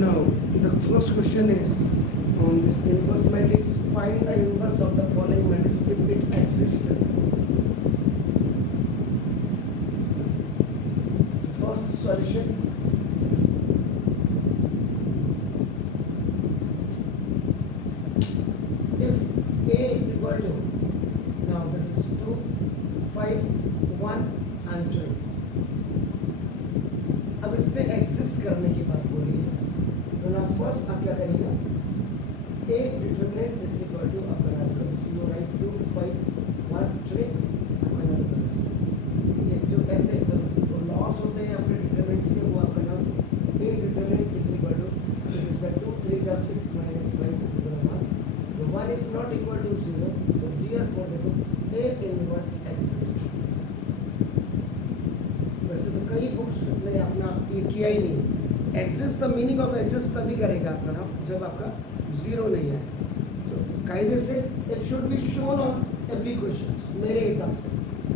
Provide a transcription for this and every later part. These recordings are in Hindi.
Now, the first question is on this inverse matrix. Find the inverse of the following matrix if it exists. First solution. If A is equal to, now this is 2, 5, 1 and 3. अब इसने एग्जिस्ट करने की बात बोली है, तो ना फर्स्ट आप क्या करेंगे, A determinant is equal to आपका नाम का सी राइट 2 5 1 3 आपका नाम का ये जो ऐसे लॉस होते हैं अपने डिटरमिनेंट्स के, वो आपका नाम A determinant is equal two is 2 3 जा 6 minus 5 इज इक्वल टू 1, तो 1 इज नॉट इक्वल टू 0, तो देयरफॉर देखो A इनवर्स एग्जिस्ट। वैसे तो कई बुक्स ने अपना ये किया ही नहीं, exist the meaning of exist तभी करेगा आपका नाम जब आपका जीरो नहीं आए, तो कायदे से it should be shown on every question मेरे हिसाब से,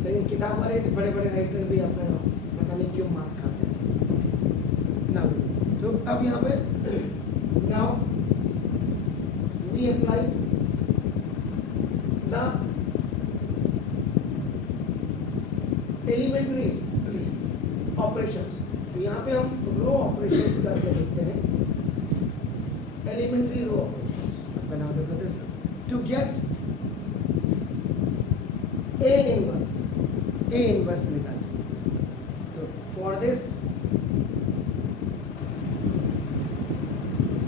लेकिन किताब वाले बड़े बड़े राइटर भी आपका नाम पता नहीं क्यों मात खाते हैं ना। तो अब यहाँ पे now we apply the elementary operations, तो यहाँ पे हम रो ऑपरेशंस करके देखते हैं, एलिमेंट्री रो ऑपरेशंस। आपका नाम देखो this to get A inverse निकालें, तो for this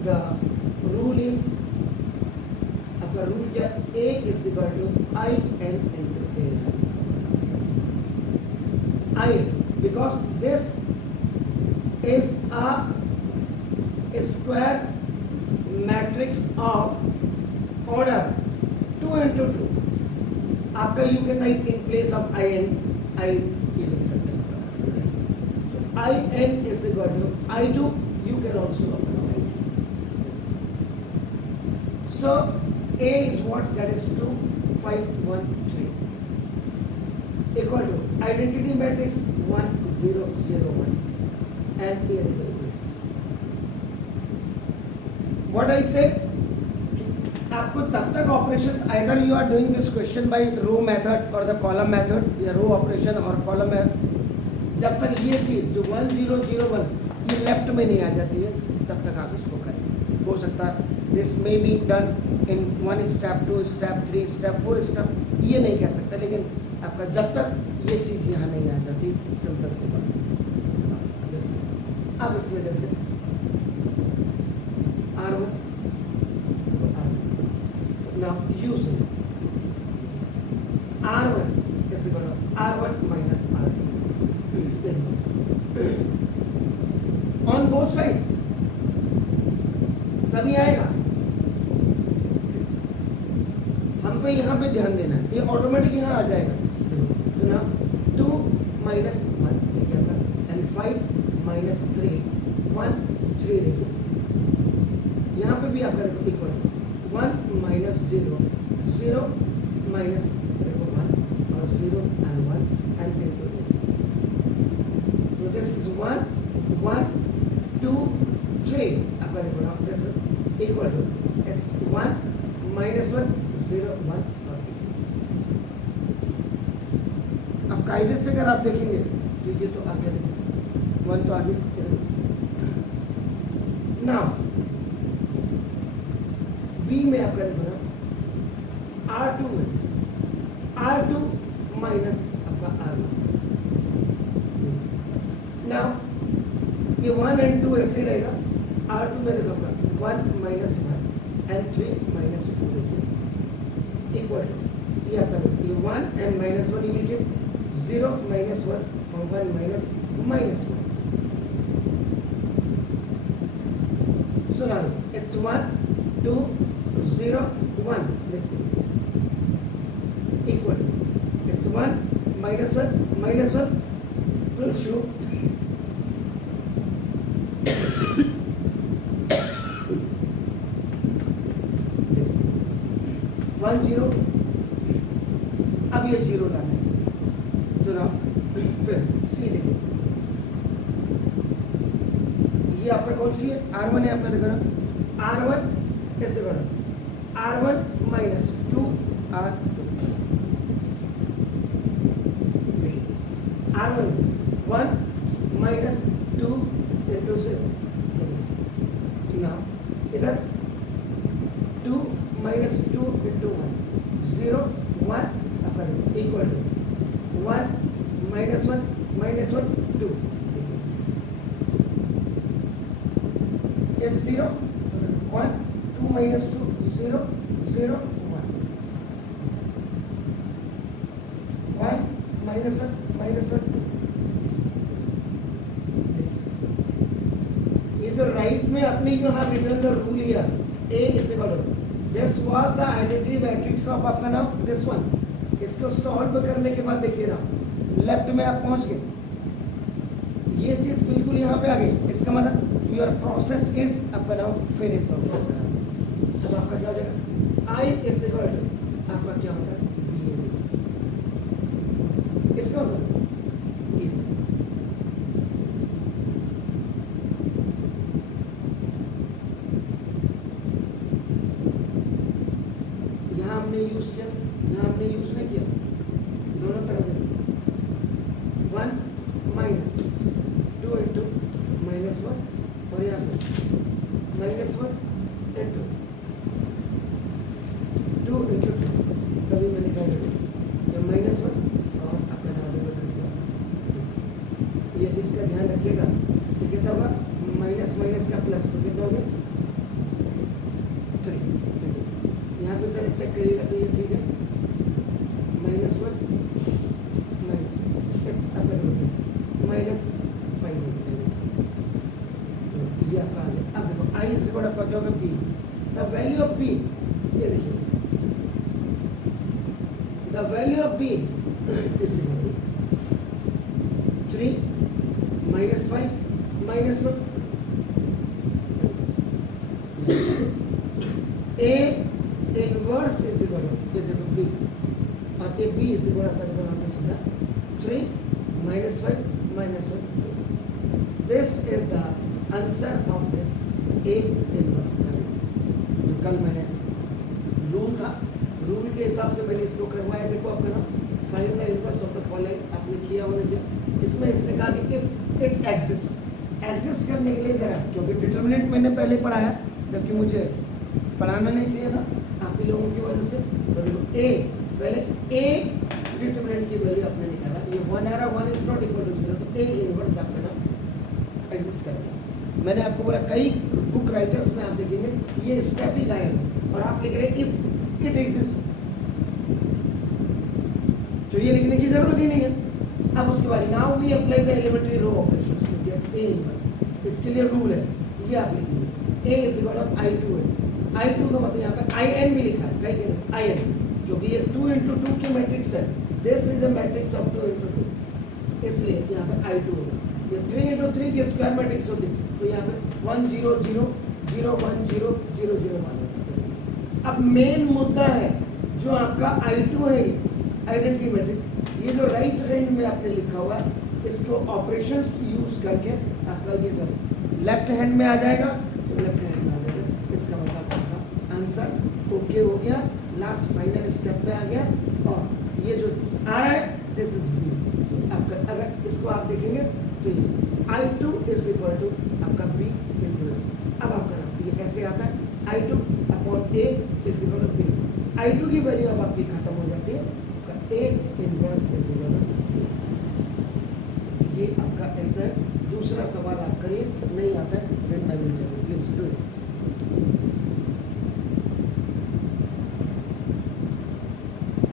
the rule is, आपका रूल क्या, A is equal to I N into A, I because this is a square matrix of order 2 into 2, आपका you can write in place of I n, I ये लिख सकते हैं, तो I n is equal to I2, you can also write, so A is what, that is 2 5 1 3 equal to identity matrix 1 0 0 1 and A equal to, what I said, आपको तब तक operations either you are doing this question by row method और द कॉलम मेथड, या रो ऑपरेशन और कॉलम मेथड, जब तक ये चीज़ जो 1 0 0 1 ये लेफ्ट में नहीं आ जाती है तब तक आप इसको करें। हो सकता है this may be done in 1 step 2 step 3 step 4 step, ये नहीं कह सकता, लेकिन आपका जब तक ये चीज़ यहाँ नहीं आ जाती, सिंपल सी बात। अब इसमें जैसे R1 now using R1 is equal to R1 minus R2 on both sides, तभी आएगा। हम पे यहाँ पे ध्यान देना है, ये ऑटोमेटिक यहाँ आ जाएगा, तो ना 2 minus 1 देखिए आपका, and 5 minus 3 1 3 देखिए, यहाँ पे भी आपका देखो इक्वल 1 minus 0 0 minus देखो 1 और 0 and 1 and into 8, so this is 1 1 2 3 आपका देखो ना, this is equal to, it's 1 minus 1 0 1 और 8। अब कायदे से अगर आप देखेंगे तो ये तो आगे देखो 1 तो आगे, नाउ बी में आपका देखो ना R2 में R2 माइनस आपका R1, नाउ ये 1 and 2 ऐसे रहेगा, R2 में देखो आपका 1 minus 1 and 3 minus 2 देखिए इक्वल टू, ये आपका ये 1 and minus 1 you will get 0 minus 1 और 1 minus minus 1, so now it's 1 2 0 1 देखिए equal, it's 1 minus 1 plus 2 1 0, अब ये 0 लाना है, तो ना फिर सी देखो ये आपका कौन सी है, R1 है आपका, देखो ना R1 ऐसे करो R1 माइनस 2R2, देखिए R1 1 माइनस 2 इंटू से, इधर 2 minus 2 into 1 0 1 equal to 1 minus 1 2 is 0 1 2 minus 2 0 0 1 1 minus 1 2। ये जो राइट में अपने you have written the rule here, A is equal to this was the identity matrix of आपका नाम दिस वन। इसको सॉल्व करने के बाद देखिए ना लेफ्ट में आप पहुंच गए, ये चीज बिल्कुल यहाँ पे आ गई, इसका मतलब योर प्रोसेस इज आपका नाम फिनिश हो गया। अब आपका क्या हो जाएगा, I इज इक्वल टू आपका क्या होता है B, इसका मतलब यहाँ हमने यूज किया, यहाँ हमने यूज नहीं किया, दोनों तरफ 1 माइनस 2 इंटू माइनस 1 और यहाँ पे माइनस 1 इंटू 2 इंटू 2, तभी मैंने क्या किया माइनस 1 और आपका नाम ये इसका ध्यान रखिएगा, ये कितना होगा माइनस माइनस का प्लस, तो कितना हो गया 3। यहाँ पे जरा चेक करिएगा तो ये ठीक है, माइनस 1 माइनस एक्स आपका माइनस 5, तो ये आपका आ गया। अब देखो आई से बड़ा आपका क्या होगा B, the value of B, ये देखिए the value of B is 3 minus 5 minus 1 A inverse is equal to, ये देखो बी और A B is equal to सीधा 3 minus 5 minus 1। This is the answer of this A inverse. जो कल मैंने रूल था, रूल के हिसाब से मैंने इसको करवाया, देखो आपका ना find the inverse of the following आपने किया होने दिया। इसमें इसने कहा कि इफ इट एग्जिस्ट करने के लिए जरा, क्योंकि डिटर्मिनेंट मैंने पहले पढ़ाया जबकि मुझे पढ़ाना नहीं चाहिए था आप ही लोगों की वजह से, तो देखो ए पहले ए डिटर्मिनेंट की वैल्यू आपने निकाला, ये 1 आ रहा, 1 इज नॉट इक्वल टू 0, तो ए इनवर्स आपका ना एग्जिस्ट करेगा। मैंने आपको बोला कई बुक राइटर्स में आप देखेंगे ये स्टेप ही गायब और आप लिख रहे हैं इफ इट एग्जिस्ट, तो ये लिखने की जरूरत ही नहीं है। अब उसके बाद now we apply the elementary row operations to get A inverse, इसके लिए रूल है, ये आप लिखेंगे ए इज इक्वल टू I2 है, I2 का मतलब यहाँ पे IN भी लिखा है, कहीं कहीं IN, क्योंकि ये 2 इंटू 2 की मैट्रिक्स है, this is the matrix of 2 into 2, इसलिए यहाँ पे I2 होगा। ये 3 इंटू 3 की स्क्वायर मैट्रिक्स होती, तो यहाँ पे 1 0 0 0 1 0 0 0 1 होता। अब मेन मुद्दा है जो आपका I2 है, आइडेंटिटी मैट्रिक्स, ये जो राइट हैंड में आपने लिखा हुआ है, इसको ऑपरेशंस यूज करके आपका ये जब लेफ्ट हैंड में आ जाएगा तो लेफ्ट हैंड में आ जाएगा, इसका मतलब आपका आंसर ओके हो गया, लास्ट फाइनल स्टेप पे आ गया। और ये जो आ रहा है दिस इज बी आपका, अगर इसको आप देखेंगे तो ये I2 इज इक्वल टू आपका बी इंटू ए। अब आपका ये ऐसे आता है I2 upon A is equal to B, I2 की वैल्यू अब आपकी खत्म हो जाती है, A inverse is equal to, ये आपका ऐसा है। दूसरा सवाल आप करिए, नहीं आता है then I will tell you, please do.